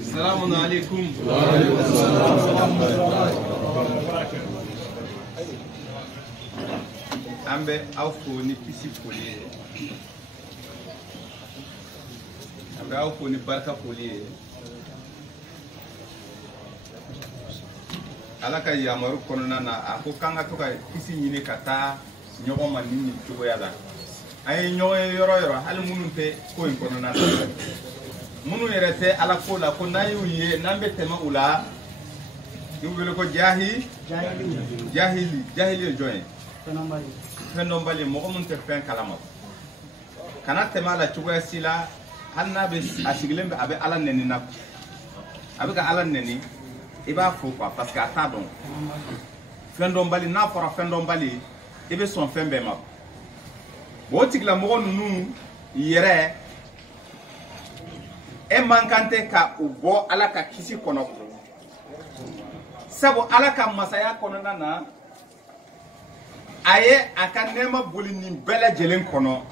السلام عليكم. Ambe au foni kisi foli. Ambe au foni barka foli. Alaka yamaru konona na ako kanga to ka kisi nyine kata nyogo manini tugo yala. Ay nyogo yoro hal mununte ko en konona. Munu yerete ala ko la ko nayu ye nambe tema ula. Yubele ko jahili join. Fenombali mogo mun te fen kalama kana tema la chugo sila hanna be asiglembe abe ala neni na abe ka ala neni iba fo quoi parce que ata don fendombali na fora fendombali ibe son fembe ma bo tigla mogo nunu yere e mankante ka ubo ala ka kisi kono sabo ala ka masaya kono na aye aka nema boli ni bela jelen kono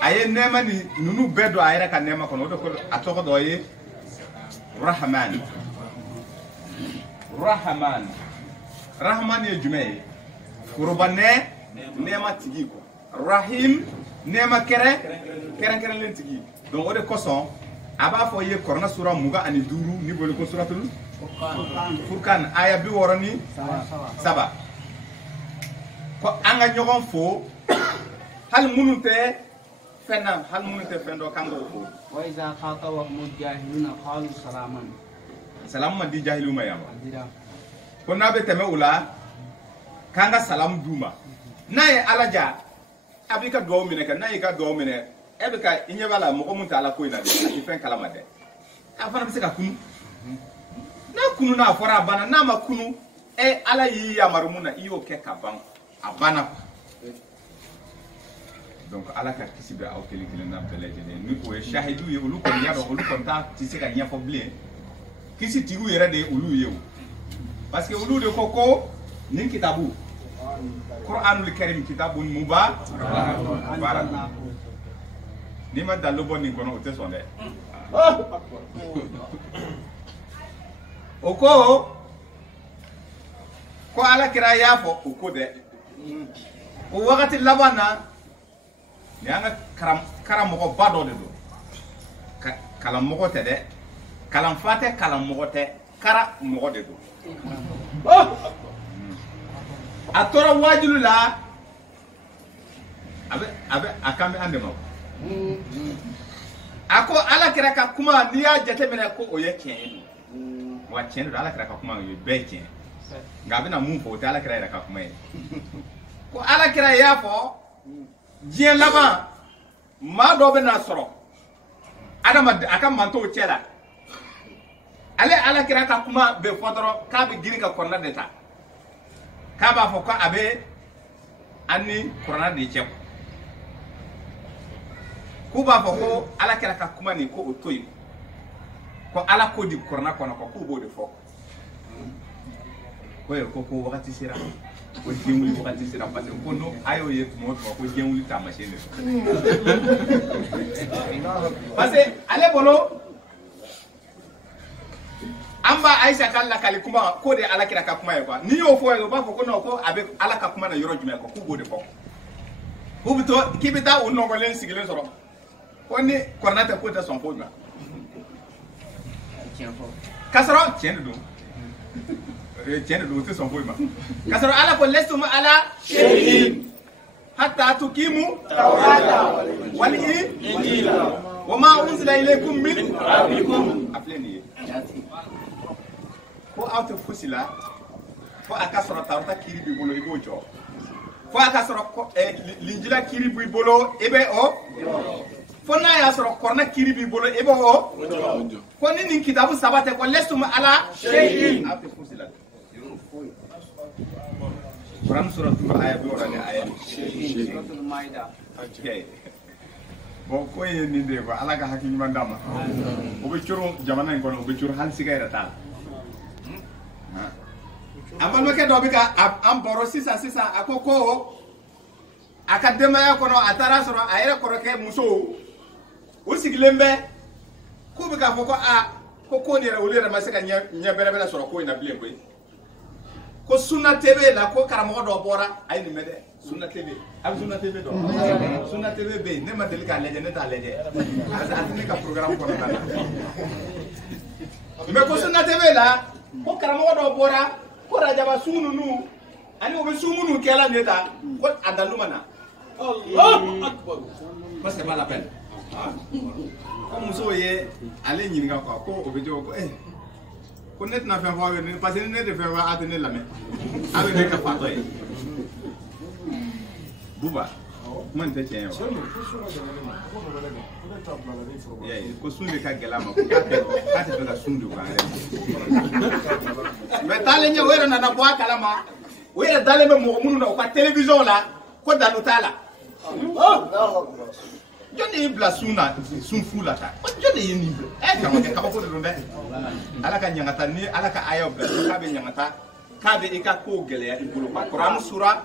aye nema ni nunu bedo ayera ka nema kono do ko atoko do ye rahman ye jume kurubane nema tigi ko rahim nema kere len tigi donc o de koson aba fo ye korna sura muga ani duru ni boli ko suratul furkan aya bi woroni saba ko anga nyogon fo hal mununte fendo kango fo wa iza khatawa mujahiluna qalu salaman salam ma di jahilu ma yama ko nabe teme ula kanga salam duma naye alaja abika do mine ka naye ka do mine ebika inyebala mo ko munta ala ko ina de fen kala ma de afana bi se ka kunu na kunu na fora bana na ma kunu e ala yi yamaru muna iyo ke ka ban abana donc ala ka kisibe aw kele na beleje ni ko shahidu ye ulu ko yaro ulu ko ta ti se ka nya fo blé kisi tigu yere de ulu ye parce que ulu de koko ni kitabu Qur'anul Karim kitabun mubarak ni ma dalo boni kono ote sonde oko ko ala kira yafo oko de o wakati labana nyanga karam mogo bado de do kalam mogo te de kalam fate kalam mogo te kara mogo de do atora wajulu la abe akame ande ma ako ala kira ka kuma niya jate mena ko oye ken wa chen do ala kira ka kuma yo be ken ngabe na mun fo te ala kira ka kuma ko ala kira ya fo jien laba ma do be na soro adama aka manto chela ale ala kira ka kuma be fodoro ka be giri ka korna deta ka ba fo ko abe ani korna de che ku ba fo ko ala kira ka kuma ni ko otoyi ko ala ko di korna kono ko bo de fo ko wakati sira ko jenguli wakati sira parce que kono ayo ye mo ko jenguli ta machine parce que ale bolo amba aisha kala kali kuma ko de ala kira ka kuma ye kwa ni yo fo yo ba fo ko no ko abe ala ka kuma na yoro jume ko ku bo de fo ku bito kibita unno ko len sigile soro ko ni kornata ko ta son fo ba kasaro tiende do tiene do te son boyma kasaro ala ko lesuma ala shay'in hatta tuqimu tawrata wal injila wama unzila ilaykum min rabbikum afleni ko auto fusila ko akasaro tawrata kiri bi bolo ibo jo ko akasaro ko l'injila kiri bi bolo ebe o fona ya soro korna kiri bi bolo ebe o ko ni kitabu sabate ko lesuma ala shay'in auto fusila Quran surah ayat 2 dan ayat suratul Maidah. Okay. Boko ye ni de ba ala ka hakini mandama. Obe churu jamana ngona obe churu hal sigaira ta. balimakɛ dɔ bɛ ka an baro sisan a ko a ka denbaya kɔnɔ a taara sɔrɔ a yɛrɛ kɔrɔkɛ muso o sigilen bɛ k'u bɛ k'a fɔ ko nin yɛrɛ olu yɛrɛ ma se ka ɲɛ bɛrɛ sɔrɔ ko in na bilen koyi ko Sunna TV la ko karamɔgɔ dɔ bɔra a ye nin mɛn dɛ Sunna TV a bɛ Sunna TV dɔn Sunna TV bɛ yen ne ma deli k'a lajɛ ne t'a lajɛ parce que a tɛ ne ka programme kɔnɔna na mais ko Sunna TV la ko karamɔgɔ dɔ bɔra ko rajaba sun ninnu ani u bɛ sun minnu kɛla ne ta ko a dalu ma na Allahu Akbar parce que pas la peine ko muso ye ale ɲininka quoi ko o bɛ jɔ ko ko ne tɛna fɛn fɔ aw ye parce que ne tɛ fɛn fɔ a tɛ ne lamɛn a bɛ ne ka fatɔ ye Buba kuma nin tɛ tiɲɛ ye wa ko sun de ka gɛlɛ a ma ko k'a tɛ fɛ ka sun don kan yɛrɛ mais taalen ɲɛ o yɛrɛ nana bɔ a kalama o yɛrɛ dalen bɛ mɔgɔ minnu na u ka télévision la ko dalu t'a la jɔn de y'i bila sun na sun fu la ta jɔn de ye nin bila karamɔgɔ kabako de don dɛ ala ka ɲangata ni ala ka ayaw bila k'a bɛ ɲangata k'a bɛ i ka ko gɛlɛya i bolo Kuran sura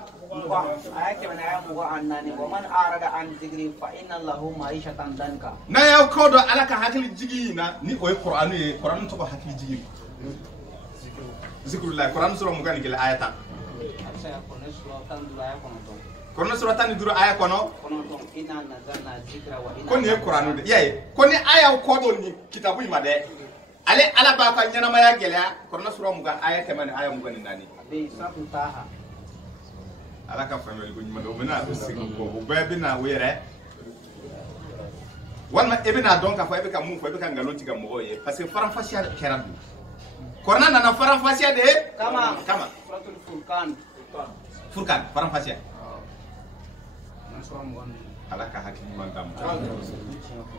n'a y'aw kɔ dɔn ala ka hakili jigi in na ni o ye Kuran ye Kuran tɔgɔ hakili jigi zikrullah Kuran sura 21 aya 10 Kuran sura 15 aya kɔnɔ ko nin ye Kuran de y'a ye ko ni ayaw kɔ dɔn ni kitabu in ma dɛ ale ala b'a ka ɲɛnamaya gɛlɛya Kuran sura 20 aya 10 ni aya 24 ala ka faamuyali ko ɲuman dɔ o bɛna segin kɔ o bɛɛ bɛna o yɛrɛ walima e bɛna dɔn k'a fɔ e bɛ ka mun fɔ e bɛ ka nkalon tigɛ mɔgɔw ye parce que faranfasiya kɛra bi Kuran nana faranfasiya de kama Furkan faranfasiya ala ka hakili ɲuman d'a ma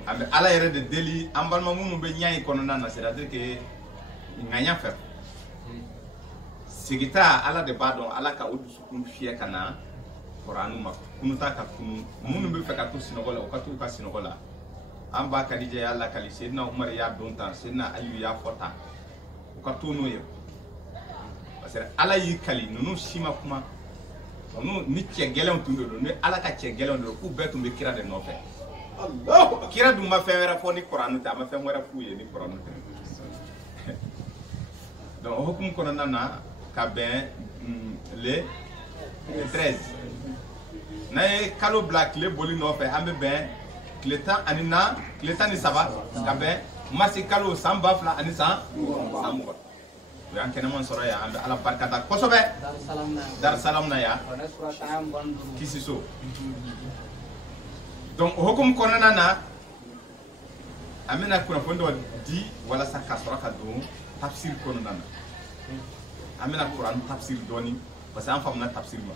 an bɛ ala yɛrɛ de deli an balima minnu bɛ ɲɛ in kɔnɔna na c'est-à-dire que ŋaɲa fɛ sigita ala de b'a dɔn ala ka o dusukun fiyɛ ka na Kuran ma kunuta ka kunu minnu bɛ fɛ ka to sinɔgɔ la u ka to u ka sinɔgɔ la an ba Kadija y'a lakali Seydina Umar y'a dɔn tan Seydina Aliyu y'a fɔ tan u ka to n'o ye parce que ala y'i kali ninnu si ma kuma ni cɛ gɛlɛnw tun don ni ala ka cɛ gɛlɛnw don k'u bɛɛ tun bɛ kira de nɔfɛ kira dun ma fɛn wɛrɛ fɔ ni Kuran tɛ a ma fɛn wɛrɛ f'u ye ni Kuran tɛ donc o hukumu kɔnɔna na ka bɛn le 13 n'a ye kalo bila tile boli nɔfɛ an bɛ bɛn tile 14 tile 13 ka bɛn masi kalo san 2000 ani san 20 o y'an kɛnɛman sɔrɔ yan an bɛ ala barikada kosɛbɛ Darusalam na yan kisi so donc o hukumu kɔnɔna na an bɛna kunnafoni dɔ di walasa ka sɔrɔ ka don tafsir kɔnɔna na an bɛna Kuran tafsir dɔɔni parce que an faamuna tafsir ma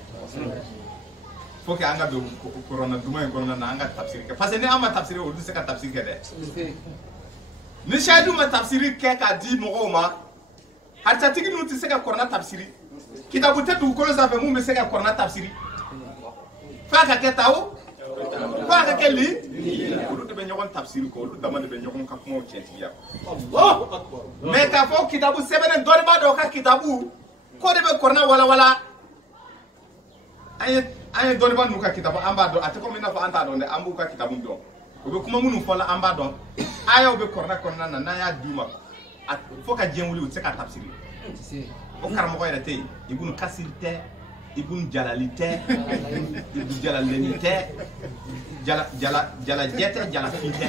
faut que an ka don Kuran duma in kɔnɔna na an ka tafsir kɛ parce que ni an ma tafsir olu tɛ se ka tafsir kɛ dɛ ni shahidu ma tafsir kɛ k'a di mɔgɔw ma haritatigi ninnu tɛ se ka Kuran tafsir kitabu tɛ dugukolo sanfɛ mun bɛ se ka Kuran tafsir f'a ka kɛ taw f'a ka kɛ li olu de bɛ ɲɔgɔn tafsir kɔ olu dama de bɛ ɲɔgɔn ka kumaw tiɲɛtigiya mais k'a fɔ kitabu sɛbɛnnen dɔnnibaa dɔw ka kitabu ko de bɛ Kuran walawala an ye dɔnnibaa ninnu ka kitabu an b'a dɔn a tɛ komi i n'a fɔ an t'a dɔn dɛ an b'u ka kitabu dɔn u bɛ kuma minnu fɔ la an b'a dɔn ayaw bɛ Kuran kɔnɔna na n'an y'a d'u ma fo ka diɲɛ wuli u tɛ se ka tafsir o karamɔgɔ yɛrɛ tɛ yen Ibn Kasir tɛ Ibn Jalali tɛ Ibn Jalaleni tɛ Jalajɛ tɛ Jalafi tɛ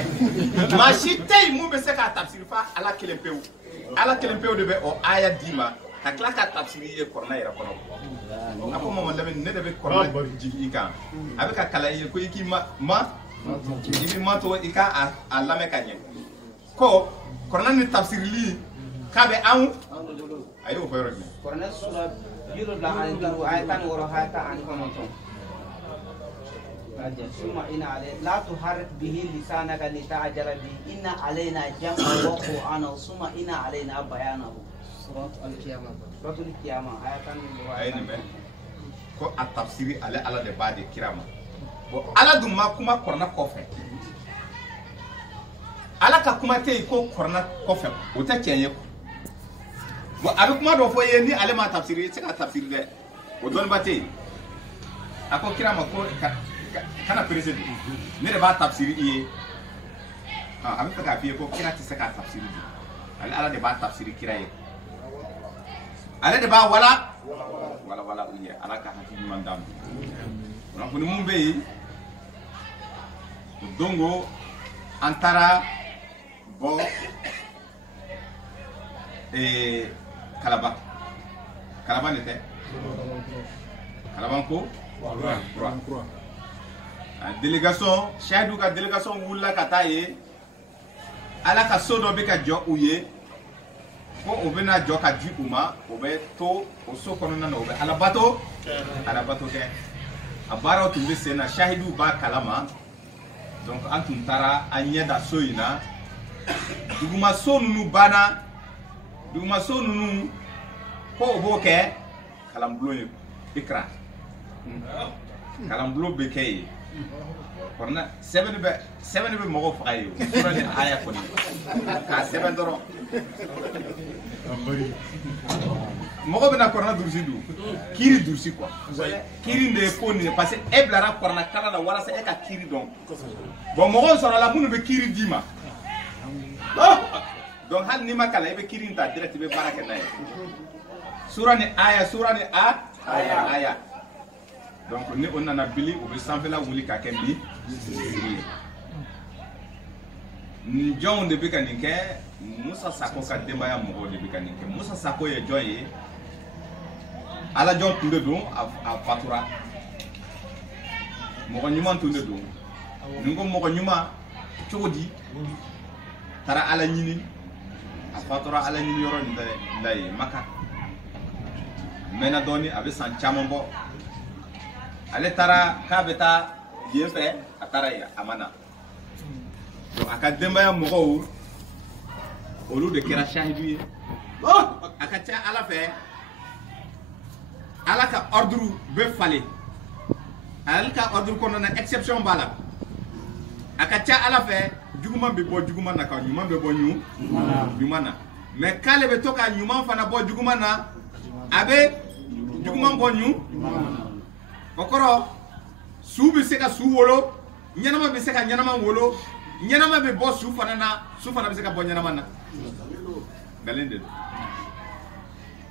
maa si tɛ yen mun bɛ se k'a tafsir fa ala kelen pewu de bɛ o aya d'i ma ka tila ka tafsir ye Kuran yɛrɛ kɔnɔ a ko Mamadu Lamini ne de bɛ Kuran jigi i kan a bɛ ka kalan i ye ko i k'i i bɛ ma to i ka a lamɛn ka ɲɛ ko Kuran ni tafsirili k'a bɛ anw a y'o fɔ yɔrɔ jumɛn Kuran sura 7 aya 10 ثم إن علينا لا تحرك به لسانك لتعجل به إن علينا جمعه وقرآنه ثم إن علينا بيانه سورة القيامة آية 10 ko a tafsiri ale ala de b'a de kira ma bon ala dun ma kuma Kuran kɔfɛ ala ka kuma tɛ yen ko Kuran kɔfɛ o tɛ tiɲɛ ye bon avec moi do foye ni ale ma tafsiri c'est ka tafsiri de o don baté ako kira ma ko kana président ne de ba tafsiri yi avec ka fiye ko kira ti c'est ka tafsiri ale ala de ba tafsiri kira yi ale de ba wala uye ala ka hakiki mandam on ko ni mun be dongo antara bo Kalaba n'était Kalabanko délégation Chadou ka délégation wula kataye ala ka sodo be ka jo uye ko obena jo ka di uma obe to o so kono na obe ala bato ke abara tumbe sena shahidu ba kalama donc antum tara anyeda soina duguma sonu bana duguma sonu ko oboke kalamblo ikra kalamblo bekay korna 7 be mogo fayo sura ni aya ko ka 7 doro mogo be na korna dursidu kiri dursi quoi kiri ne ko ni parce que eblara korna kala la wala se e ka kiri donc bon mogo sora la munu be kiri dima donc hal ni makala e be kiri ta direct be baraka na sura ni aya donc ni on a bili o be sanfela wuli ka kembi ni John de Bekaninke Musa Sako ka demba ya mogo de Bekaninke Musa Sako ye joye ala John tunde don a fatura mogo nyuma tunde don ningo mogo nyuma chodi tara ala nyini a fatura ala nyini yoro ndai maka mena doni abe san chamambo ale tara ka beta yefe atara ya amana donc akademba ya mogo olu de kera shahidu akacha ala fe ala ka ordre be fale ala ka ordre kono na exception bala akacha ala fe juguma be bo juguma na ka nyuma be bo nyu nyumana mais kale be toka nyuma fana bo juguma na abe juguma bo nyu okoro su be se ka su wolo nyanama be se ka nyanama wolo nyanama be bo su fana be se ka bo nyanama na galende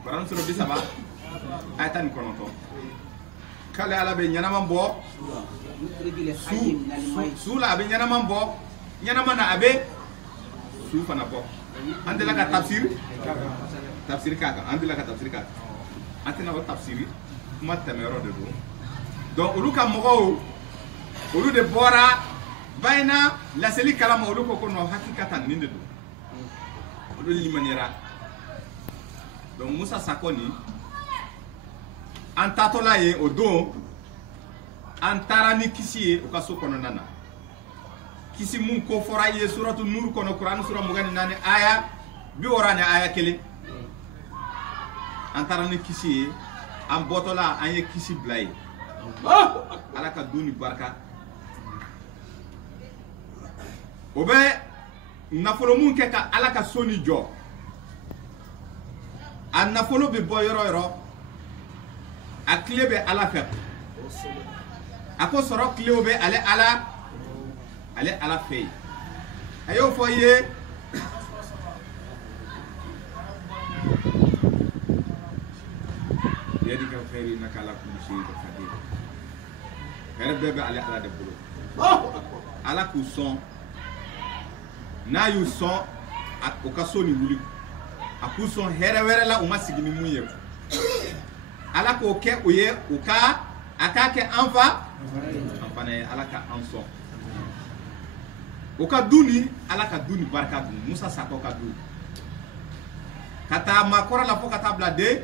baran sura bi saba ayatan konoto kale ala be nyanama bo su la be nyanama bo nyanama na abe su fana bo andela ka tafsir kaka andela ka tafsir kaka atina wa tafsiri kuma tamero de do donc olu ka mogo olu de bora bayna la seli kalama olu ko no hakikatan ninde do olu limanira donc Musa Sakoni antatola ye odo antarani kisi o kaso kono nana kisi mun ko fora ye suratu nur kono Quran sura mugani nani aya bi orane aya kele antarani kisi an botola an ye kisi blay ala ka duni barka obe nafolo mun ke ka ala ka soni jo an nafolo be boy yoro a clé be ala fe ako soro clé obe ale ala fe ayo foye yadi ka feri nakala ku shi da fadi bebe ale ala de bolo ala ku son na yu son o ka so ni wuli aku son here were la o ma sigini munye ala ko ke oye o ka aka ke anfa ne ala ka anson o ka duni ala ka duni barka dun Musa Sako ka duni kata makora la fo kata blade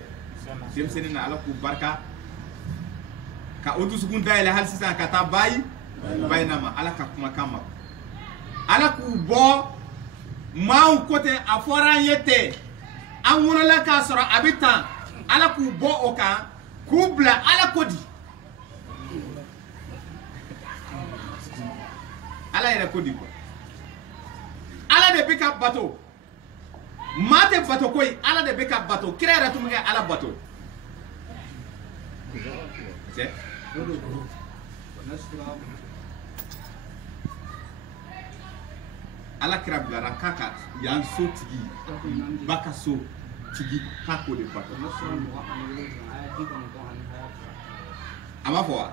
semseni na ala ku barka ka odu sugun dayele hal sisan kata baynama ala ka kuma kama ala ku bo maw kote aforan yete an wonala ka soro abitan ala ku bo oka kubla ala kodi ala yere kodi ko ala de pick up bateau mate bato koy ala de beka bato kira yɛrɛ tun bɛ kɛ ala bato c'est ala kira bilara k'a ka yan so tigi ba ka so tigi k'a k'o de bato a ma fɔ wa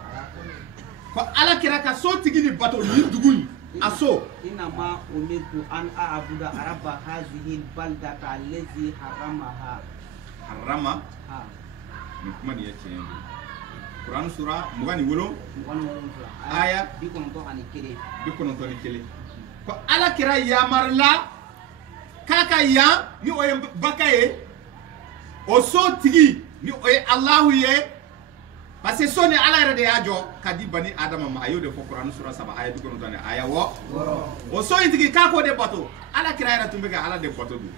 ko ala kira ka so tigi ni bato ni dugu in a so inama umirtu an a'budu rabba hadhihi albaldata allazi haramaha harama ni kuma ni ya tiɲɛ ye Quran sura 27 aya 91 ko ala kira yamarla kaka ya ni o ye baka ye o so tigi ni o ye Allahu ye parce que so ni ala yɛrɛ de y'a jɔ ka di bani adama ma a y'o de fɔ Quran sura 7 aya 91 aya wɔ o so in tigi k'a k'o de bato ala kira yɛrɛ tun bɛ ka ala de bato dun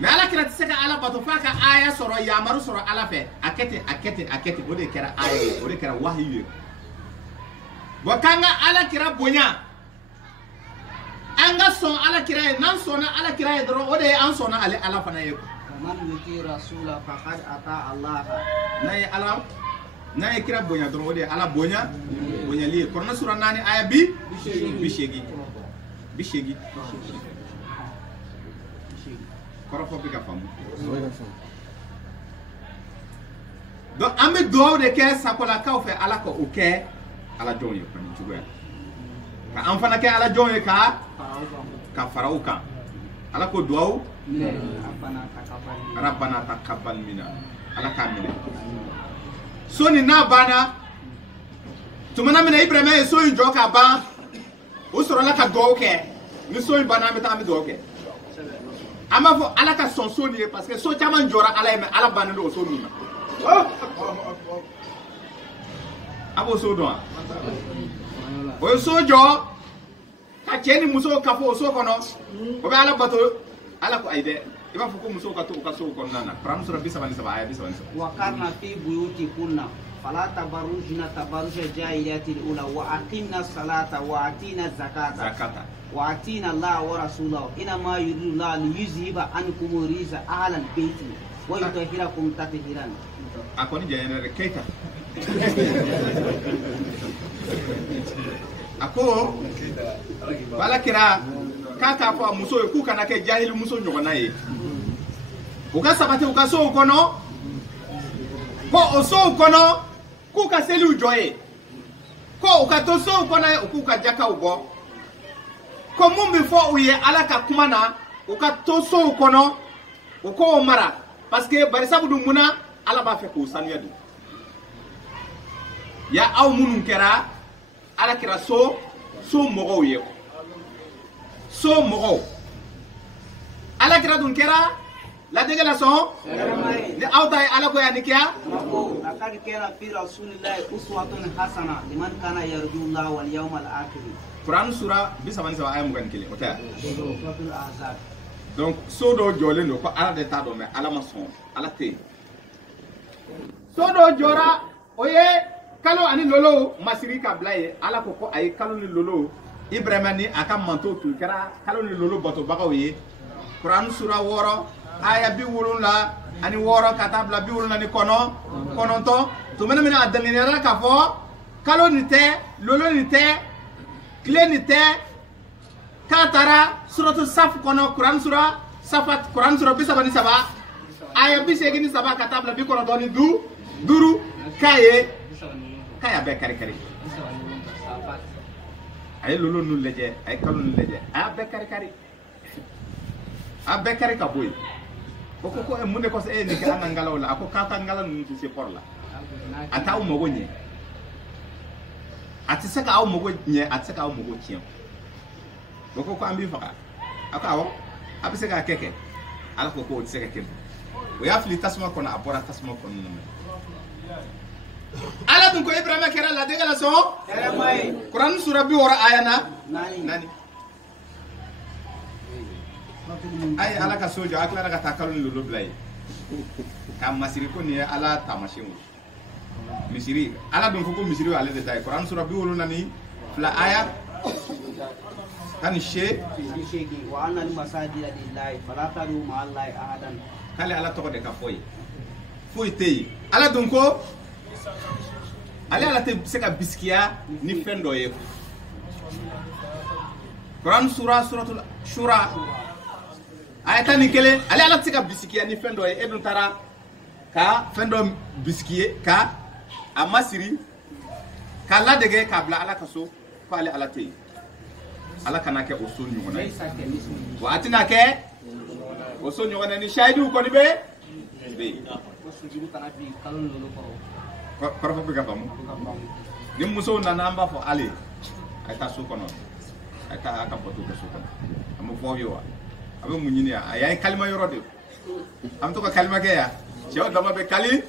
mais ala kira tɛ se ka ala bato f'a ka aya sɔrɔ yamaru sɔrɔ ala fɛ a kɛ ten a kɛ ten a kɛ ten o de kɛra aya ye o de kɛra wahyu ye wa k'an ka ala kira bonya an ka sɔn ala kira ye n'an sɔnna ala kira ye dɔrɔn o de ye an sɔnna ale ala fana ye man yuti rasula faqad ata Allah n'a ye kira bonya dɔrɔn o de ye ala bonya bonyali ye Kuranɛ sura 4 aya 80 kɔrɔfɔ bɛ ka faamu donc an bɛ dugawu de kɛ sakolakaw fɛ ala ka o kɛ ala jɔnw ye kɔni cogoya ka an fana kɛ ala jɔnw ye ka fara u kan ala ko dugawu rabbana taqabbal minna ala k'a minɛ so ni n'a banna tumana min na Ibrahima ye so in jɔ ka ban o sɔrɔla ka dugawu kɛ ni so in banna an bɛ taa an bɛ dugawu kɛ an b'a fɔ ala ka sɔn so nin ye parce que so caman jɔra ala ye mais ala bannen don o so min na a b'o so dɔn wa o ye so jɔ ka cɛ ni muso ka fɔ o so kɔnɔ o bɛ ala bato ala ko ayi dɛ i b'a fɔ ko musow ka to u ka so kɔnɔna na Kuranɛ sura 33 aya 33 wa karna fi buyutikunna fala tabarrujna tabarruja jahiliyatil ula wa aqimna salata wa atina zakata wa atina Allah wa rasulahu inma yuridu Allah li yuzhiba ankum rijsa ahlal bayti wa yutahhirakum tathiran a kɔni jɛnyɛna dɛ Keita a ko bala kira k'a k'a fɔ a muso ye k'u kana kɛ jahili muso ɲɔgɔnna ye u ka sabati u ka sow kɔnɔ ko o sow kɔnɔ k'u ka seliw jɔ ye ko u ka to sow kɔnɔ ye u k'u ka jakaw bɔ ko mun bɛ fɔ u ye ala ka kuma na u ka to sow kɔnɔ u k'o mara parce que barisabu dun munna ala b'a fɛ k'o sanuya dun ya aw minnu kɛra ala kɛra so mɔgɔw ye so mɔgɔw ala kɛra dun kɛra ladege la sɔn ni aw ta ye ala ko yan ni kɛ laqad kana fi rasulillahi uswatun hasana liman kana yarju Allah wal yawmal akhir Quran sura 33 aya 21 o tɛ suratul ahzab donc so dɔ jɔlen don ko ala de t'a dɔn mais ala ma sɔn ala tɛ yen so dɔ jɔra o ye kalo ani lolo masiri ka bila ye ala ko a ye kalo ni lolo Ibrahima ni a ka manto tun kɛra kalo ni lolo batobagaw ye Quran sura 6 aya 70 ani 6 ka taa bila 79 tumana min a danganiyara k'a fɔ kalo ni tɛ lolo ni tɛ tile ni tɛ k'a taara suratu saf kɔnɔ Quran sura 33 aya 87 ka taa bila 95 k'a ye k'a y'a bɛɛ kari-kari a ye lolo ninnu lajɛ a ye kalo ninnu lajɛ a y'a bɛɛ kari-kari a bɛɛ kari ka bɔ yen o ko mun de kɔsɔn e ye nin kɛ an ka ngalaw la a ko k'a ka ngala ninnu tɛ se port la a t'aw mago ɲɛ a tɛ se k'aw mago ɲɛ a tɛ se k'aw mago tiɲɛ o ko an b'i faga a ko awɔ a bɛ se k'a kɛ ala ko k'o tɛ se ka kɛ o y'a fili tasuma kɔnɔ a bɔra tasuma kɔnɔ ala dun ko Ibrahima kɛra ladege la sɔn Quran sura 60 aya 4 ayi ala ka so jɔ a tilara ka taa kalo ni lolo bila ye ka masiri ko nin ye ala taamasiyɛnw ye misiri ala dun ko misiri ale de ta ye Quran sura 72 aya Kan she wa anna al-masajida lillahi fala tad'u ma'a Allahi ahadan. Kale ala toko de ka foyi. Foyi tey. Ala dun ko ale ala te se ka biskiya ni fendo ye. Quran suratul shura ayata ni kele ale ala te se ka biskiya ni fendo ye edun tara ka fendo biskiye ka amasiri kala dege ka bla ala kaso ko ale ala tey. Ala kana ke oso nyona wa atina ke oso nyona ni shaidu ko ni be ko bi gafamu ni muso na namba fo ale ay ta su kono ay ta aka botu ko su kono am fo yo abe munyini ya ay kalima yoro de am to ko kalima ke ya jew dama be kali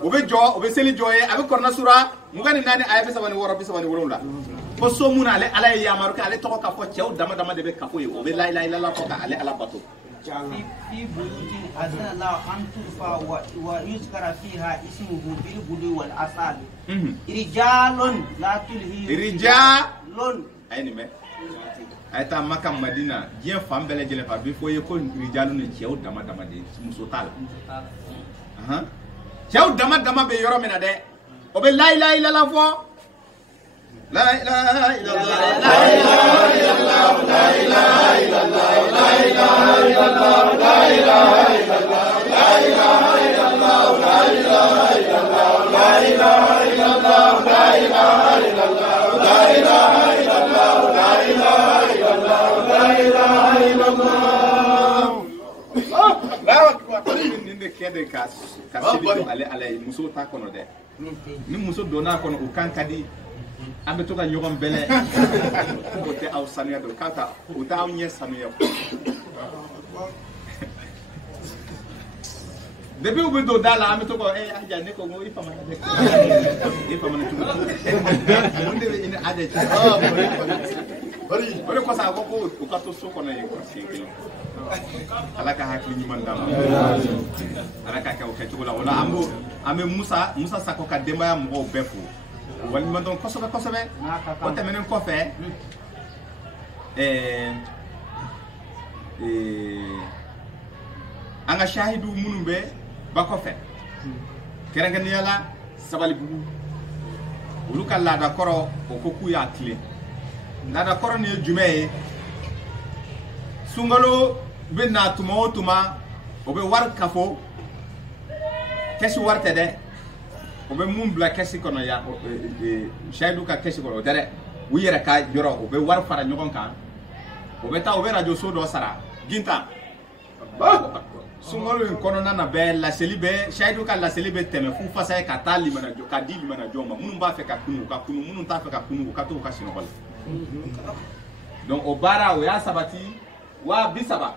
obe jo obe seli joye abe korna sura mugani nani ay be sabani woro bi sabani woro la ko so muna ale ala ya maru ka ale to ka fo jew dama de be ka fo yo obe la ilaha illallah ko ka ale ala bato في بيوت أذن الله أن ترفع ويذكر فيها اسمه بالغدو والآصال رجال لا تلهيهم رجال أين ما أيتا مكة مدينة جين فام بلا جل فابي فو يكون رجال نجيو دما دي مسوتال جيو دما بيورو من أده وبي لا إله إلا الله فو لا إله إلا الله لا إله إلا الله لا إله إلا الله لا إله إلا الله لا إله إلا الله لا إله إلا الله لا إله إلا الله لا إله إلا الله لا إله إلا الله لا إله إلا الله لا إله إلا الله لا إله إلا الله لا أكبر نinde kede kas kasidi ale muso ta kono de ni muso dona kono o kan kadi ambe to ka nyogon bele ko te aw saniya do kata o ta onye saniya depuis ube do dala ambe to ko anja ne ko mo ifa mana de ifa mana tu monde be ina ade bari ko sa ko ka to so ko na ye ko sigi ala ka hakli ni man dama ala ka ka o ke to la wala ambo ame musa sako ka demba mo befu wali man don kosobe o temenen ko fe anga shahidu munumbe bako fe keranga ni yala sabali bugu uluka la da koro o koku ya kle la da koro ni jume sungalo be na tuma o be war kafo kesu warte de obe mun bla kesi kono ya shaidu ka kesi kono dere wiyere ka yoro obe war fara nyogon kan obe ta obe radio so do sara ginta sungolo kono na be la selibe shaidu ka la selibe teme fu fasa ka tali mana jo ka dili mana joma mun ba fe ka kunu mun ta fe ka kunu ka to ka sino bol donc o bara o ya sabati wa bisaba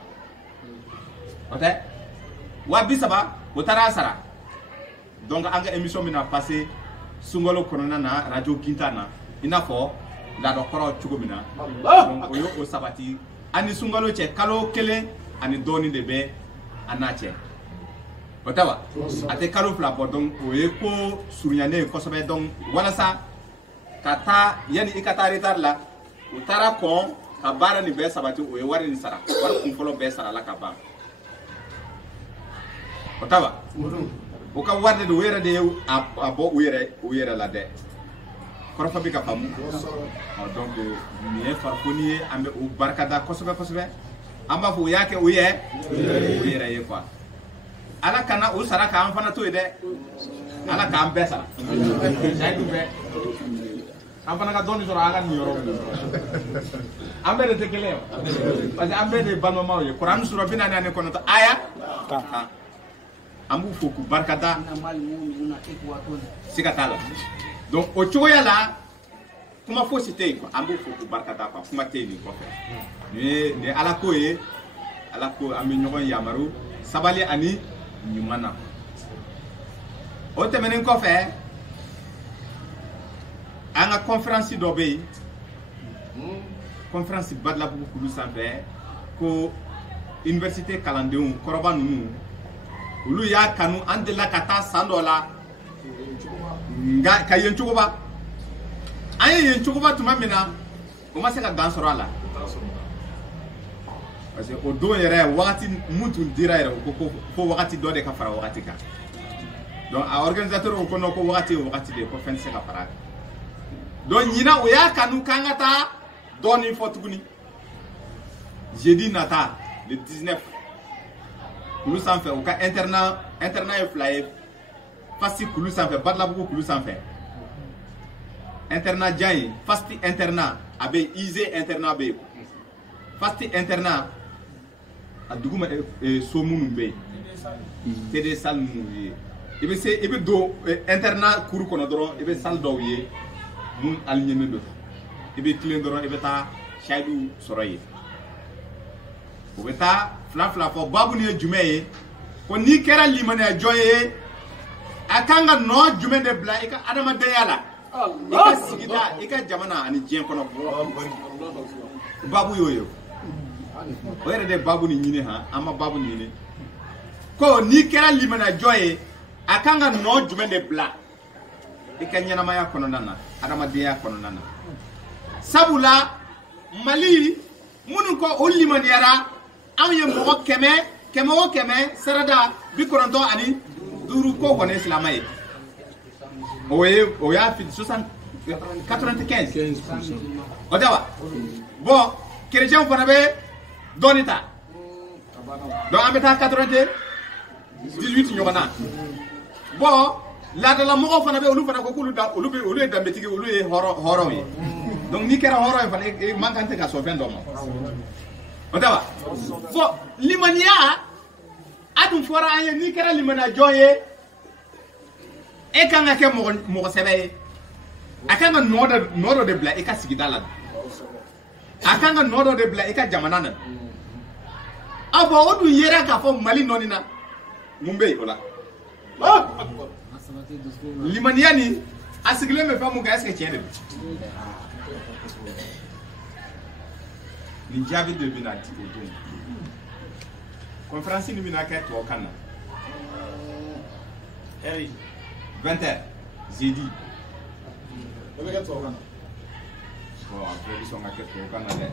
ote wa bisaba o tara sara. Donc anga émission mina passé sungolo konona na radio Quintana inafo la do koro chugo mina donc oyo o sabati ani sungolo che kalo kele ani doni de be anache otawa ate kalo fla bo donc oye ko surunyane ko sobe donc wala sa kata yani ikata retar la utara ko kabara ni be sabati oye wari ni sara war kun folo be sara la kaba otawa o ka warde do wera de abo wera la de koro fa bi ka famu donc ni farfoni ambe o barkada kosobe amba fo yake o ye wera ye quoi ala kana o sara ka am fana to de ala ka am be sara sai du be am fana ka doni so ala ni yoro ambe de tekele parce que ambe de balma mawo ye Quran sura binana ne kono to aya ambu foku barkada sikatala donc o choya la kuma fo cité ko ambu foku barkada ko kuma teni ko fe ni ala ko ami nyogon yamaru sabali ani nyumana o temenen ko fe anga conférence do be conférence badla bu kulu sanbe ko université kalandeum koroba nunu ulu ya kanu andela kata sandola nga kayen chukuba ayen chukuba tumamina o ma se ka dan soro ala parce que o don yɛrɛ wagati mun tun dira yɛrɛ ko wagati dɔ de ka fara wagati kan donc a organisateur ko non ko wagati o wagati de ko fɛn tɛ se ka fara donc ɲina o y'a kanu k'an ka taa dɔɔnin fɔ tuguni jeudi nata le 19 kulu sanfɛ u ka internat ye fila ye Fasti kulu sanfɛ Badlabugu kulu sanfɛ internat jan ye Fasti internat a bɛ Ize internat bɛ yen Fasti internat a dugu ma so minnu bɛ yen TD salle minnu ye i bɛ don internat kuru kɔnɔ dɔrɔn i bɛ salle dɔw ye mun alignement don i bɛ tilen dɔrɔn i bɛ taa chahidu sɔrɔ yen u bɛ taa fila fɔ babu ni ye jumɛn ye ko n'i kɛra limaniya jɔn ye a kan ka nɔ jumɛn de bila i ka adamadenya la i ka sigida i ka jamana ani diɲɛ kɔnɔ babu y'o ye o yɛrɛ de babu ni ɲini an ma babu ɲini ko n'i kɛra limaniya jɔn ye a kan ka nɔ jumɛn de bila i ka ɲɛnamaya kɔnɔna na adamadenya kɔnɔna na sabula Mali minnu ko o limaniyara anw ye mɔgɔ kɛmɛ o kɛmɛ sarada 95 ko kɔni silamɛ ye o y'a fi 95 o tɛ wa bon chrétien fana bɛ dɔɔni ta donc an bɛ taa 98 ɲɔgɔn na bon laadala mɔgɔw fana bɛ olu fana ko k'olu ye danbetigi olu ye hɔrɔnw ye donc n'i kɛra hɔrɔn ye fana i man kan tɛ ka sɔn fɛn dɔ ma o tɛ wa bon limaniya a dun fɔra an ye n'i kɛra limaniya jɔn ye e kan ka kɛ mɔgɔ sɛbɛ ye a kan ka nɔ dɔ de bila i ka sigida la a kan ka nɔ dɔ de bila i ka jamana na a bon o dun yera k'a fɔ Mali nɔni na mun bɛ yen o la limaniya nin a sigilen bɛ fɛn mun kan est-ce que tiɲɛ de don nin jaabi de bɛna di o don conférence nin bɛna kɛ tubabukan na 20h jeudi o bɛ kɛ tubabukan na bon a bɛɛ bɛ sɔn ka kɛ tubabukan na dɛ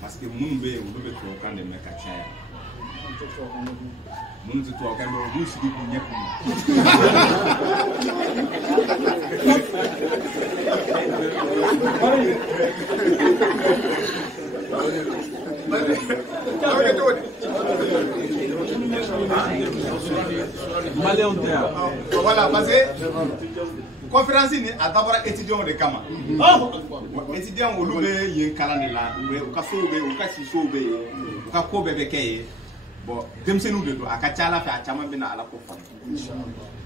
parce que minnu bɛ yen olu bɛ tubabukan de mɛn ka caya minnu tɛ tubabukan mɛn u b'u sigi k'u ɲɛ kumu voilà parce que conférence ni a dabɔra étudiants de kama étudiants olu bɛ yen kalan de la u ka sow bɛ yen u ka sisow bɛ yen u ka ko bɛɛ bɛ kɛ yen bon denmisɛnninw de don a ka ca Ala fɛ a caman bɛ na Ala ko faamu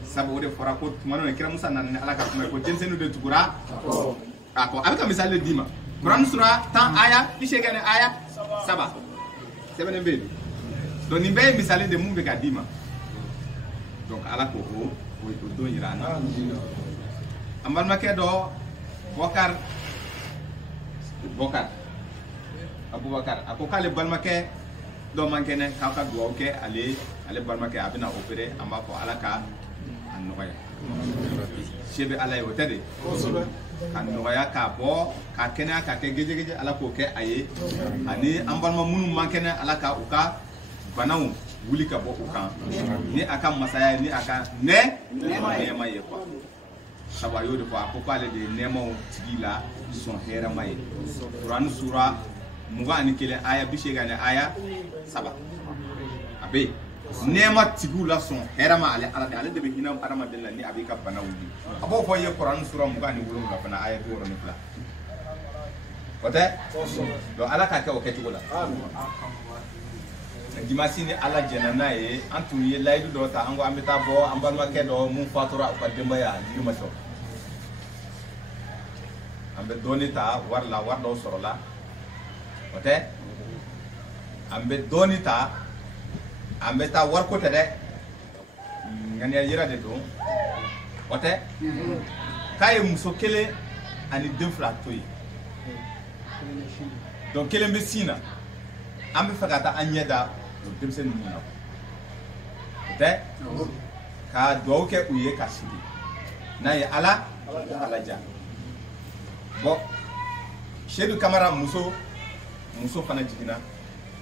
sabu o de fɔra ko tuma dɔ la kira Musa nana ni Ala ka kuma ye ko denmisɛnninw de tugura a kɔ a bɛ ka misali de d'i ma Kuran sura 10 aya 80 aya 7 sɛbɛnnen bɛ yen donc nin bɛɛ ye misali de mun bɛ ka d'i ma donc Ala ko o don yira an na an balimakɛ dɔ Abubakar a ko k'ale balimakɛ dɔ man kɛnɛ k'a ka dugawu kɛ ale balimakɛ a bɛna opérer an b'a fɔ Ala ka a nɔgɔya se bɛ Ala ye o tɛ de ka nɔgɔya k'a bɔ ka kɛnɛya ka kɛ gɛjɛgɛjɛ Ala k'o kɛ a ye ani an balima minnu man kɛnɛ Ala ka u ka banaw wuli ka bɔ u kan ni a ka masaya ni a ka nɛɛma ye quoi sabu a y'o de fɔ a ko k'ale de ye nɛɛmaw tigi la sɔn hɛrɛma ye Kuran sura 21 aya 80 aya 7 a bɛ yen nɛɛma tigiw la sɔn hɛrɛma ale de bɛ hinɛ adamaden la ni a b'i ka bana wuli a b'o fɔ i ye Kuran sura 27 fana aya 62 o tɛ donc Ala k'a kɛ o kɛcogo la dimanche ni Ala jɛna n'a ye an tun ye layidu dɔ ta an ko an bɛ taa bɔ an balimakɛ dɔ mun fatura u ka denbaya jiri ma sɔrɔ an bɛ dɔɔni ta wari dɔw sɔrɔla o tɛ an bɛ dɔɔni ta an bɛ taa wari ko tɛ dɛ ŋaniya yira de don o tɛ k'a ye muso kelen ani den 2 to yen donc kelen bɛ sin na an bɛ fɛ ka taa an ɲɛ da o denmisɛnnin ninnu na o tɛ ka dugawu kɛ u ye ka sigi n'a ye Ala ja bon Seydou Kamara muso muso fana jigina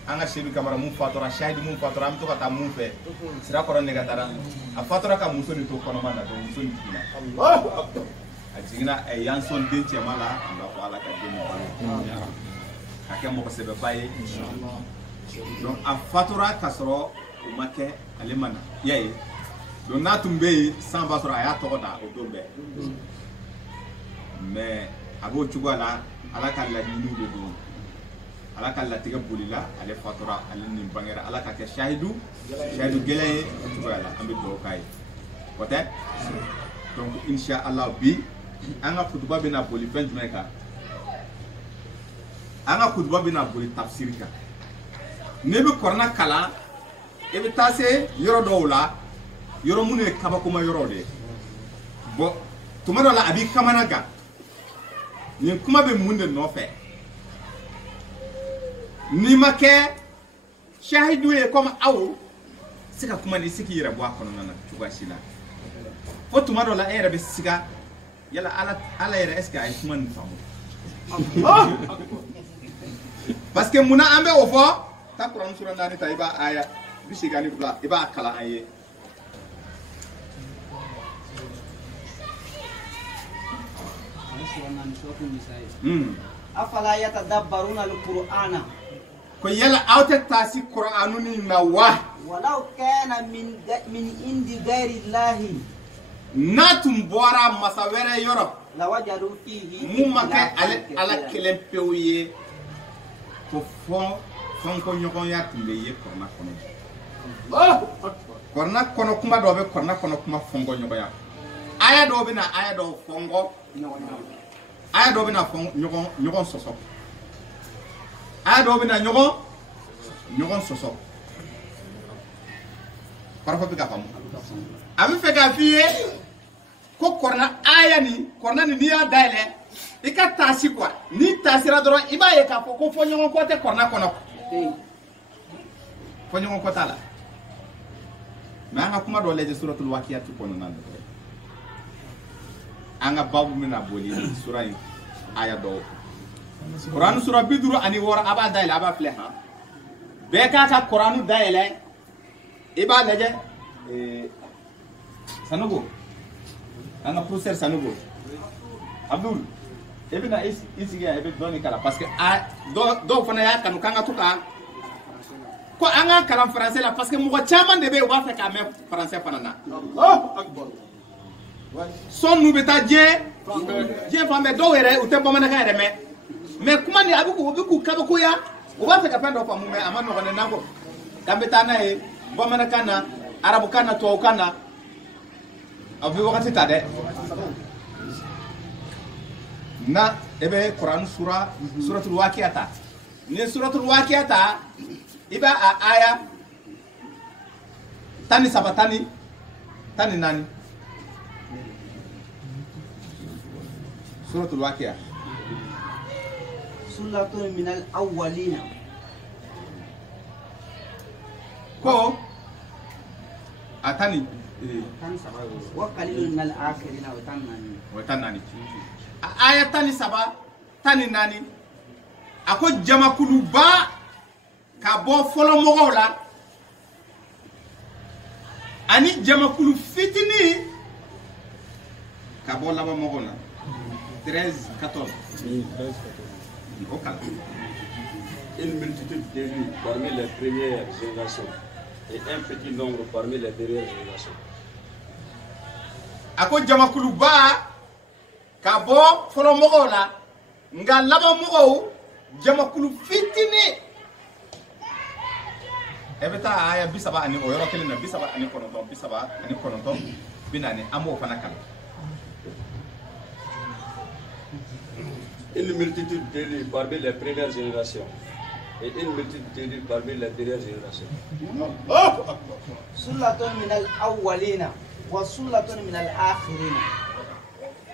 an ka Seydou Camara mun fatura Shahid mun fatura an to ka taa mun fɛ sira kɔrɔ ne ka taara a fatura ka muso ni to kɔnɔma na donc muso jigina Allahu Akbar a jigina yan son den cɛma la an b'a fɔ Ala ka den balo a kɛ mɔgɔ sɛbɛba ye inshallah donc a fatura ka sɔrɔ o ma kɛ ale ma na i y'a ye donc n'a tun bɛ yen san b'a sɔrɔ a y'a tɔgɔ da o don bɛɛ mais a b'o cogoya la Ala ka laɲiniw de don Ala ka latigɛ bolila ale fatura ale ni bangera Ala ka kɛ shahidu gɛlɛn ye o cogoya la an bɛ dugawu k'a ye o tɛ donc inshallah bi an ka kutuba bɛna boli fɛn jumɛn kan an ka kutuba bɛna boli tafsiri kan ne bɛ kɔrɔna kalan i bɛ taa se yɔrɔ dɔw la yɔrɔ minnu ye kabakoma yɔrɔ de ye bon tuma dɔ la a b'i kamana gan nin kuma bɛ mun de nɔfɛ n'i ma kɛ shahidu ye comme aw se ka kuma ni se k'i yɛrɛ bɔ a kɔnɔna na cogoya si la fo tuma dɔ la e yɛrɛ bɛ siga yala ala yɛrɛ est-ce que a ye kuma nin faamu parce que munna an bɛ o fɔ ta Kuranɛ sura 4 ta i b'a aya 82 i b'a kalan an ye afala yatadabbaruna al-Qur'ana ko yala aw tɛ taasi Qur'anu ni na wa walau kana min indi ghairi llahi n'a tun bɔra masa wɛrɛ yɔrɔ lawajadu fihi mun ma kɛ ala kelen pewu ye ko fɔnkɔɲɔgɔnya tun bɛ ye kɔrɔna kɔnɔ kɔrɔna kɔnɔ kuma dɔw bɛ kɔrɔna kɔnɔ kuma fɔnkɔɲɔgɔnya aya dɔw bɛ na aya dɔw fɔnkɔ aya dɔw bɛ na ɲɔgɔn sɔsɔ aya dɔw bɛ na ɲɔgɔn sɔsɔ kɔrɔfɔ bɛ ka faamu a bɛ fɛ k'a f'i ye ko kɔrɔna aya ni kɔrɔna ni n'i y'a dayɛlɛ i ka taasi quoi n'i taasira dɔrɔn i b'a ye k'a fɔ ko fɔɲɔgɔn kɔ tɛ kɔrɔna kɔnɔ fɔɲɔgɔn kɔ t'a la mais an ka kuma dɔ lajɛ suratul Waqi'atu kɔnɔna na an ka babu bɛna boli sura in aya dɔw Kuranu sura 56 a b'a dayɛlɛ a b'a filɛ han bɛɛ k'a ka Kuranu dayɛlɛ i b'a lajɛ Sanogo an ka professeur Sanogo Abdul e bɛna i sigi yan i bɛ dɔɔnin kalan parce que dɔw fana y'a kanu k'an ka to ka ko an ka kalan français la parce que mɔgɔ caman de bɛ yen u b'a fɛ k'a mɛn français fana na sɔn n'u bɛ taa diɲɛ fan bɛɛ dɔw yɛrɛ u tɛ bamanankan yɛrɛ mɛn mais kuma nin a bɛ k'u kabakoya u b'a fɛ ka fɛn dɔ faamu mais a ma nɔgɔn dɛ n'an ko k'an bɛ taa n'a ye bamanankan na arabukan na tubabukan na a bɛ wagati ta dɛ na e bɛ Kuranu suratul Waqi'a ta ni ye suratul Waqi'a ta i b'a a aya 13 14 suratul Waqi'a sulatun minal awwalina ko a tani wa qalilun minal akhirina wa tanani aya 17 14 a ko jamakuluba ka bɔ fɔlɔ mɔgɔw la ani jamakulu fitini ka bɔ laban mɔgɔw la 13 14 o kala une multitude d'élus parmi les premières générations et un petit nombre parmi les dernières générations. A ko jamakuluba ka bɔ fɔlɔ mɔgɔw la nka laban mɔgɔw jamakulu fitini e bɛ taa aya 30 ani o yɔrɔ kelen na 30 ani 9 40 an b'o fana kalan. Une multitude d'élus parmi les premières générations et une multitude d'élus parmi les dernières générations. Sulatun minal awwalina wa sulatun minal akhirina.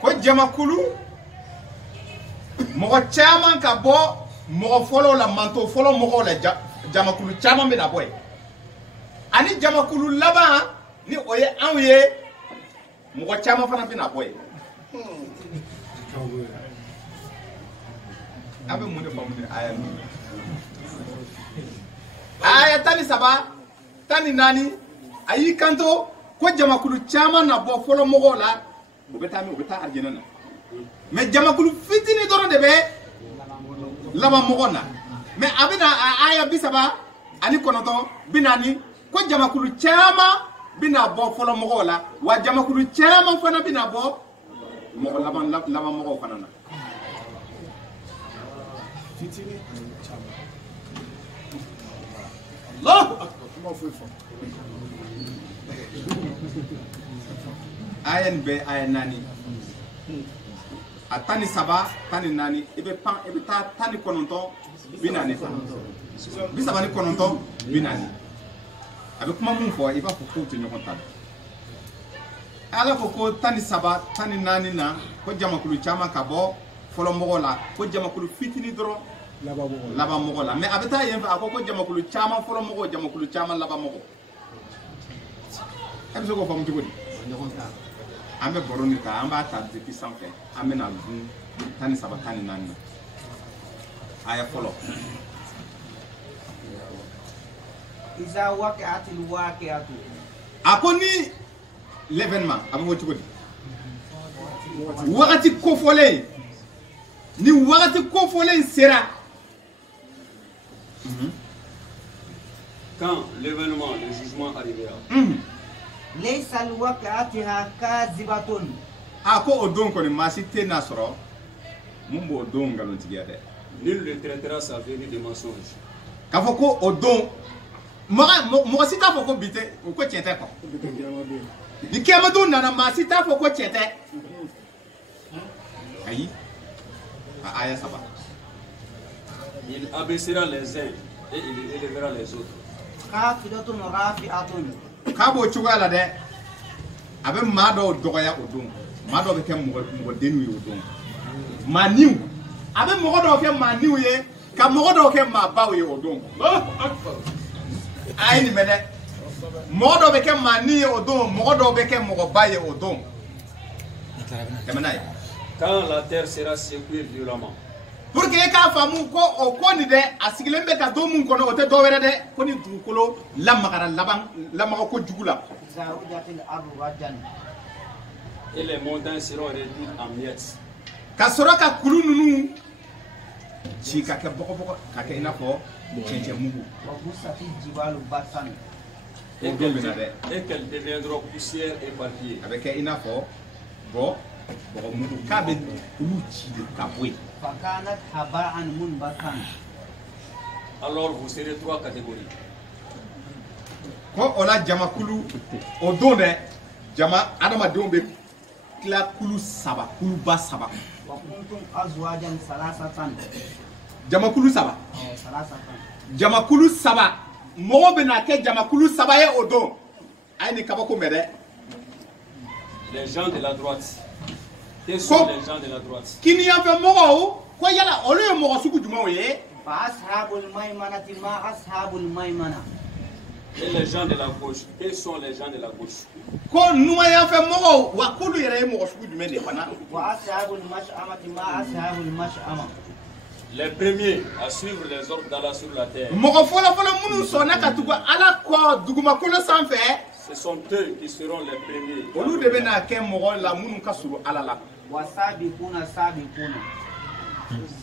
Ko jamakulu mɔgɔ caman ka bɔ mɔgɔ fɔlɔ la manto fɔlɔ mɔgɔw la jamakulu caman bɛ na bɔ yen ani jamakulu laban ni o ye anw ye mɔgɔ caman fana bɛ na bɔ yen. A bɛ mun de faamu ni aya ninnu aya tani saba tani nani ayi kanto ko jamakulu chama na bo folo mogo la o beta arjana na mais jamakulu fitini doron de be laba mogo na mais abina aya bisaba ani konoto binani ko jamakulu chama bina bo folo mogo la wa jamakulu chama fana bina bo mogo laba mogo fana na fitini chama Allahu akbar ayen be ayen nani atani saba tani nani ibe ta tani kononto binani bi saba ni kononto binani abe kuma mun fo iba fo ko tinyo konta ala ko tani saba tani nani na ko jamakulu chama kabo folo mogo la ko jamakulu fitini doro laba mogo la mais abeta yen fa ko jamakulu chama folo mogo jamakulu chama laba mogo am so ko fam jogodi ambe boroni ta amba ta depuis sanfé ambe na dun tani saba tani nani aya folo iza waqa'atil waqi'atu akoni l'événement abo mo jogodi wakati ko folé ni wakati ko folé sera quand l'événement, le jugement arrivera. laysa alwaqa'atiha kazibatun ako odon ko ni masite nasoro mumbo odon galon tigade Nul ne traitera sa venue de mensonge. Kafo ko odon mo sita fo ko bite ko tiete ko ni kema don nana ma sita fo ko tiete ayi aya saba Il abaissera les uns et il élèvera les autres. khafidatun rafi'atun kabo chugala de abe mado dogoya odon mado be kem mo denu odon maniu abe mo do ke maniu ye ka mo do ke ma bawo ye odon ay ni mede mo do be ke mani odon mo do be ke mo baye odon kemenay Quand la terre sera secouée violemment. pour que ka famu ko o koni de asigilen be ka do mun kono o te do were de koni dukolo lamakara lamaka ko jugula zawjatil ardu rajan Et les montagnes seront réduites en miettes. ka soro ka kulu nunu ci ka ke boko ka ke ina fo cence mugu wa busati jibalu basan Et qu'elles deviendront poussière éparpillée. avec ina fo bo mugu ka be kulu ci de ka boy fakanat haba'an munbasan Alors vous serez trois catégories. ko ola jama kulu o don de jama adama don be kila kulu saba kulu ba saba wa kuntum azwajan salasatan jamakulu saba salasatan jamakulu saba mogo be na ke jamakulu saba ye odo ay ni kabako mede Les gens de la droite. Quels sont les gens de la droite? kini ya fe mogo ko yala olu ye mogo sugu juma ye fa ashabul maymanati ma ashabul maymana Et les gens de la gauche. Quels sont les gens de la gauche? ko numa ya fe mogo wa kulu yere ye mogo sugu jume de fana wa ashabul mash'amati ma ashabul mash'ama Les premiers à suivre les ordres d'Allah sur la terre. mogo fola munu sona ka tugo ala ko duguma kolo sanfɛ Ce sont eux qui seront les premiers. olu de be na ke mogo la munu ka suru ala la wa sabiquna sabiquna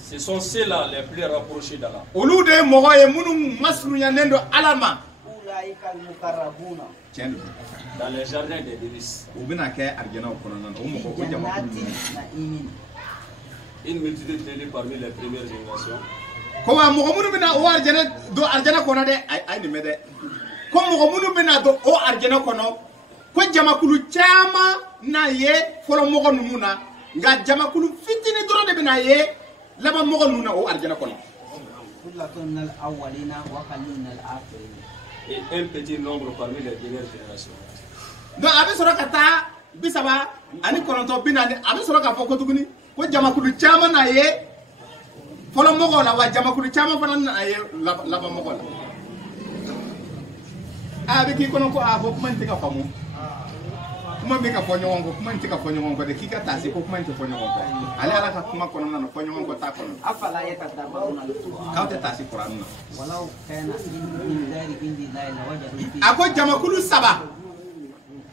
Ce sont ceux-là les plus rapprochés d'Allah. olu de mogo ye munu masrunya nendo ala ma ulaika almuqarrabuna tiens Dans les jardins des délices. u bena ke arjana ko nan o mogo o jama jannatin kulu na'imin Une multitude d'élus parmi les premières générations. ko wa mogo munu bena o arjana kono de ay ni mede ko mogo munu bena do o arjana kono ko jamakulu chama na ye folo mogo nunu na nga jamakulu fitini doro de bena ye laba mogo nunu na o arjana kono kullatun minal awwalina wa qalilun minal akhirin Et un petit nombre parmi les dernières générations. donc abe soro ka taa bisaba ani kononto binani abe soro ka fɔ ko tuguni ko jamakulu chama na ye folo mogo la wa jamakulu chama fana na ye laba mogo la a be ki kono ko a bo kuma ntiga famu kuma me ka fɔ ɲɔgɔn kɔ kuma in tɛ ka fɔ ɲɔgɔn kɔ dɛ k'i ka taa se ko kuma in tɛ fɔ ɲɔgɔn kɔ ale ala ka kuma kɔnɔna na fɔ ɲɔgɔn kɔ t'a kɔnɔ afala yatadabbaruna al-Qur'an k'aw tɛ taa se kuran na walau kana min ghairi indillahi lawajadu fihi a ko jamakulu saba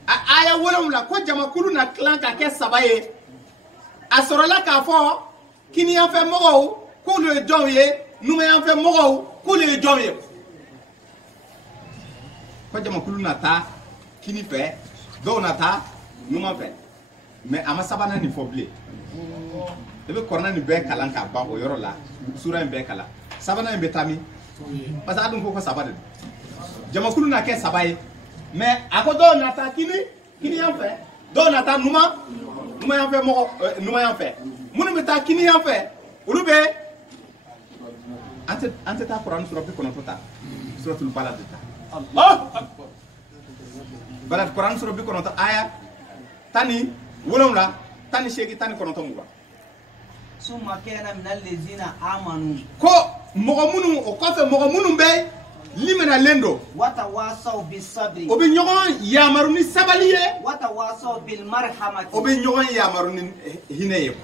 a aya wolonwula ko jamakulu na tilan ka kɛ saba ye a sɔrɔla k'a fɔ kiniyanfɛ mɔgɔw k'olu ye jɔnw ye numayanfɛ mɔgɔw k'olu ye jɔnw ye ko jamakulu na taa kini fɛ dɔw na taa numan fɛ mais a ma sabanan nin fɔ bilen i bɛ kɔrɔna nin bɛɛ kalan k'a ban o yɔrɔ la sura in bɛɛ kalan sabanan in bɛ taa min parce que a dun ko saba de don jamakulu na kɛ saba ye mais a ko dɔw na taa kiniyan fɛ dɔw na taa numayan fɛ mɔgɔ numayan fɛ minnu bɛ taa kiniyan fɛ olu bɛ an tɛ taa kuran sura 90 ta suratul balad ta balad kuran sura 90 aya tani wolonwula tani seegin tani kɔnɔntɔn mugan summa kana min allazina amanu ko mɔgɔ minnu o kɔfɛ mɔgɔ minnu bɛ liminalen don watawasaw bisabri o bɛ ɲɔgɔn yamaru ni sabali ye watawasaw bil marhamati o bɛ ɲɔgɔn yamaru ni hinɛ ye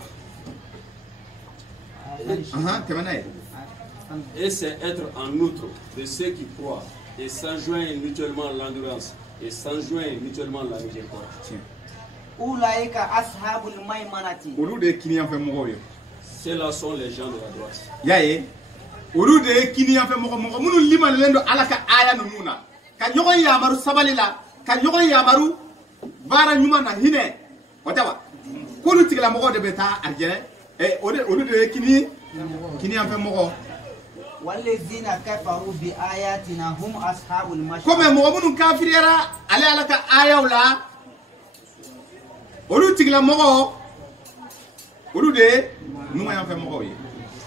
tɛmɛna ye Et c'est être en outre de ceux qui croient et s'enjoignent mutuellement l'endurance et s'enjoignent mutuellement la miséricorde. ulaika ashabul maimanati olu de ye kiniyanfɛ mɔgɔw ye Ceux-là sont les gens de la droite. y'a ye olu de ye kiniyanfɛ mɔgɔ minnu limanalen don ala ka aya ninnu na ka ɲɔgɔn yamaru sabali la ka ɲɔgɔn yamaru baara ɲuman na hinɛ o tɛ wa k'olu tigilamɔgɔw de bɛ taa arijɛnɛ olu de ye kiniyanfɛ mɔgɔ wallazina kafaru bi ayatina hum ashabul mashriq ko mais mɔgɔ minnu kafiriyara ale ala ka ayaw la olu tigilamɔgɔ olu de ye numayanfɛ mɔgɔw ye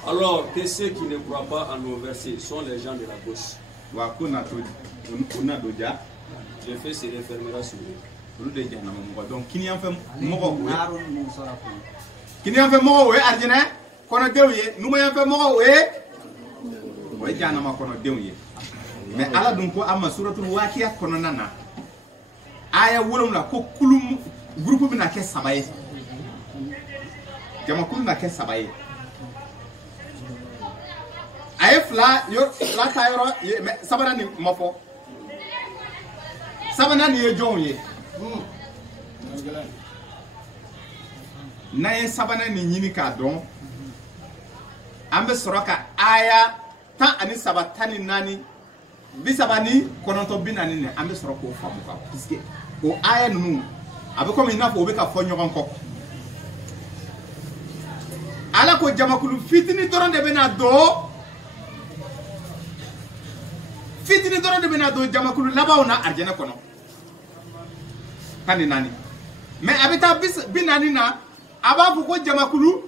Alors que ceux qui ne croient pas en nos versets sont les gens de la gauche. wa ko na to na do ja Le feu se refermera sur eux. olu de ye jahanama mɔgɔ donc kiniyanfɛ mɔgɔ o ye narun musarafun kiniyanfɛ mɔgɔ o ye arijɛnɛ kɔnɔdenw ye numayanfɛ mɔgɔ o ye jahanama kɔnɔdenw ye mais ala dun ko a ma suratul waqiya kɔnɔna na aya wolonwula ko kulu groupe bɛna kɛ saba ye jamakulu na kɛ saba ye a ye fila ta yɔrɔ ye mais sabanan nin ma fɔ sabanan nin ye jɔnw ye n'an ye sabanan nin ɲini k'a dɔn an bɛ sɔrɔ ka aya 13 14 39 40 nin an bɛ sɔrɔ k'o faamu quoi puisque o aya ninnu a bɛ komi i n'a fɔ o bɛ ka fɔ ɲɔgɔn kɔ ala ko jamakulu fitini dɔrɔn de bɛna don fitini dɔrɔn de bɛna don jamakulu labanw na arijɛnɛ kɔnɔ 14 mais a bɛ taa 40 na a b'a fɔ ko jamakulu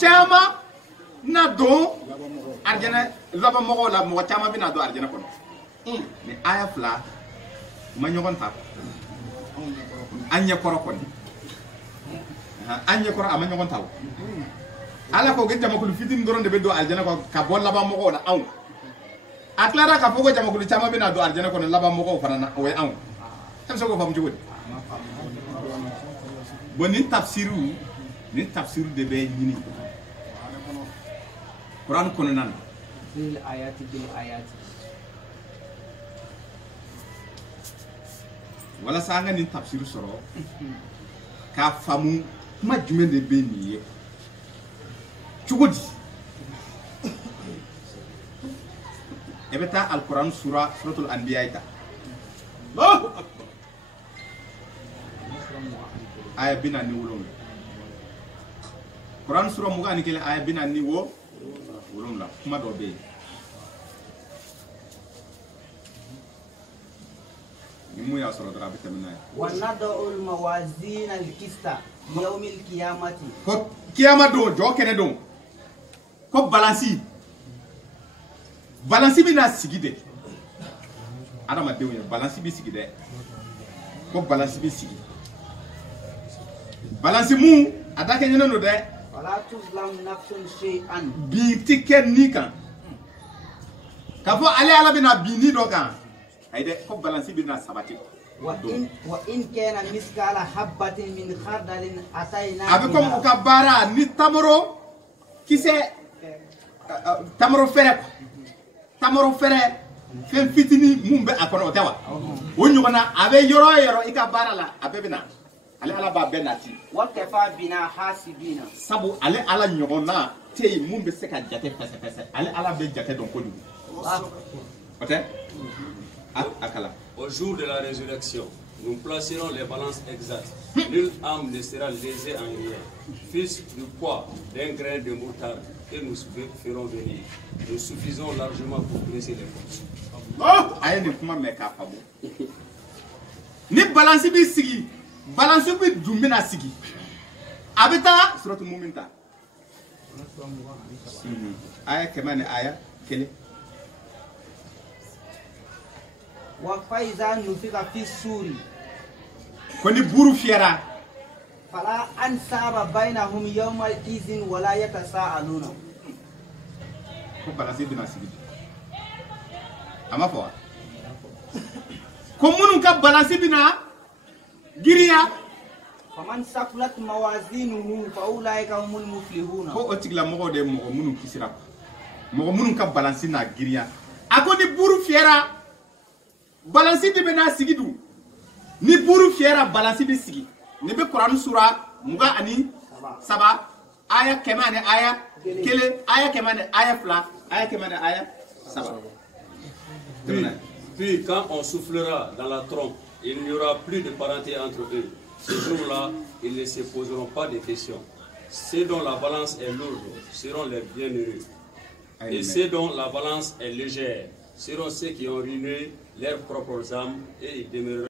caman na don arijɛnɛ laban mɔgɔw la mɔgɔ caman bɛna don arijɛnɛ kɔnɔ ni aya fila u ma ɲɔgɔn ta an ɲɛkɔrɔ kɔni an ɲɛkɔrɔ a ma ɲɔgɔn ta o ala ko jamakulu fitini dɔrɔn de bɛ don arijɛnɛ kɔnɔ ka bɔ laban mɔgɔw la anw a tilara k'a fɔ ko jamakulu caman bɛna don arijɛnɛ kɔnɔ laban mɔgɔw fana na o ye anw e bɛ se k'o faamu cogo di bon nin tafsiriw de bɛ ɲini kuran kɔnɔna na bil ayati walasa an ka nin tafsiri sɔrɔ k'a faamu kuma jumɛn de bɛ nin ye cogo di e bɛ taa alikuran suratul anbiya ta aya 47 kuran sura 21 aya 47 kuma dɔ bɛ yen ni mun y'a sɔrɔ dɔrɔn a bɛ tɛmɛ n'a ye wa nad'ul mawazin al-qista yawm al-qiyamati ko kiyama don jɔ kɛnɛ don ko balansi bɛna sigi de adamadenw ye balansi bɛ sigi dɛ ko balansi bɛ sigi balansi mun a da kɛ ɲɛnen don dɛ wala tuzlam nafsun shay'an bin ti kɛ ni kan k'a fɔ ale ala bɛna bin ni dɔ kan ayi dɛ ko balansi bɛna sabati وإن كان مثقال حبة من خردل أتينا avec comme ka bara ni tamaro kise tamaro fere fen fitini mumbe akono tawa o nyogona abe yoro ika bara la abebina ale ala ba benati وكفى بنا حاسبين sabu ale ala nyogona tey mumbe se ka jate fese ale ala be jate don kodu ote akala. Au jour de la résurrection, nous placerons les balances exactes. Nulle âme ne sera lésée en rien, fût-ce du poids d'un grain de moutarde, et nous ferons venir. Nous suffisons largement pour dresser les comptes. Oh, aye ni kuma me ka famo. Ni balance bi sigi, balance bi dumina sigi. Abita suratul mu'minta. Aya kemane aya kele. وفإذا نفخ في الصور Koni buru fiera. فلا أنساب بينهم يومئذ ولا يتساءلون. Ko balance bi na sigi. Ama fo. Ko munun ka balance bi na giriya. فمن ثقلت موازينه فأولئك هم المفلحون. Ko o tigla mogo de mogo munun kisira. Mogo munun ka balance na giriya. Akoni buru fiera. Balance bi bena sigi du. Ni buru fiera balance bi sigi. Ni be Quran sura muga ani saba aya kemane aya kele aya kemane aya fla aya kemane aya saba. Puis quand on soufflera dans la trompe, il n'y aura plus de parenté entre eux. Ce jour-là, ils ne se poseront pas de questions. Ceux dont la balance est lourde seront les bienheureux. Et ceux dont la balance est légère seront ceux qui ont ruiné leurs propres âmes et ils demeureront